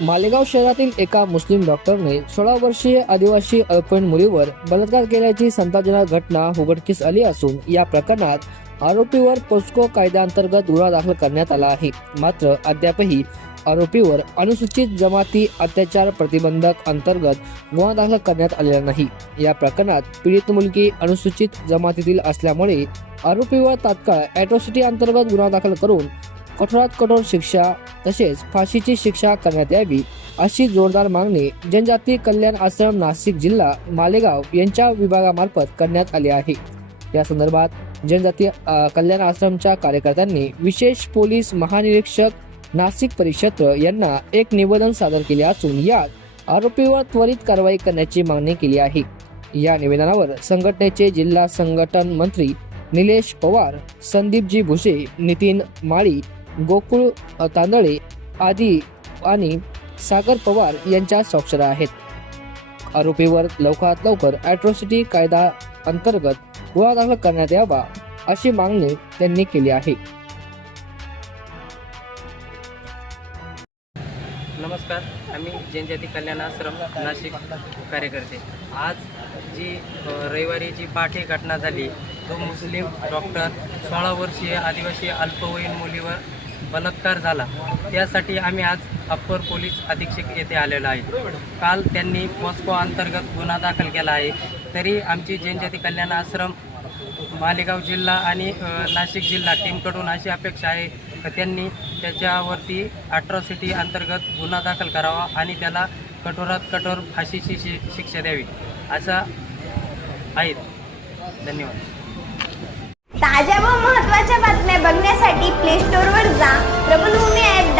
मालेगाव शहरातील एका मुस्लिम डॉक्टरने सोळा वर्षीय आदिवासी अल्पवयीन मुलीवर बलात्कार केल्याची संतापजनक घटना उघडकीस आली असून या प्रकरणात आरोपीवर पोस्को कायद्याअंतर्गत गुन्हा दाखल करण्यात आला आहे. मात्र अद्यापही आरोपीवर अनुसूचित जमाती अत्याचार प्रतिबंधक अंतर्गत गुन्हा दाखल करण्यात आलेला नाही. या प्रकरणात पीडित मुलगी अनुसूचित जमातीतील असल्यामुळे आरोपीवर तात्काळ अॅट्रॉसिटी अंतर्गत गुन्हा दाखल करून कठोरात कठोर शिक्षा तसेच फाशीची शिक्षा करण्यात यावी अशी जोरदार मागणी जनजाती कल्याण आश्रम नाशिक जिल्हा मालेगाव यांच्या विभागामार्फत करण्यात आली आहे. या संदर्भात जनजाती कल्याण आश्रमच्या कार्यकर्त्यांनी विशेष पोलीस महानिरीक्षक नाशिक परिक्षेत्र यांना एक निवेदन सादर केले असून यात आरोपीवर त्वरित कारवाई करण्याची मागणी केली आहे. या निवेदनावर संघटनेचे जिल्हा संघटन मंत्री निलेश पवार संदीपजी भुसे नितीन माळी गोकुळ तांदळे आदी आणि सागर पवार यांच्या स्वाक्षऱ्या आहेत. आरोपीवर लवकरात लवकर अॅट्रॉसिटी कायदा अंतर्गत गुन्हा दाखल करण्यात यावा अशी मागणी त्यांनी केली आहे. नमस्कार आम्ही जनजाती कल्याण आश्रम नाशिक कार्यकर्ते. आज जी रविवारी जी पाठी घटना झाली तो मुस्लिम डॉक्टर सोळा वर्षीय आदिवासी अल्पवयीन मुलीवर बलात्कार झाला. त्यासाठी आम्ही आज अप्पर पोलीस अधीक्षक येथे आलेलो आहे. काल त्यांनी मॉस्को अंतर्गत गुन्हा दाखल केला आहे. तरी आमची जनजाती कल्याण आश्रम मालेगाव जिल्हा आणि नाशिक जिल्हा टीमकडून अशी अपेक्षा आहे. की त्यांनी त्याच्यावरती अट्रॉसिटी अंतर्गत गुन्हा दाखल करावा आणि त्याला कठोरात कठोर फाशीची शि शिक्षा द्यावी. असा आहेत धन्यवाद. ताज्या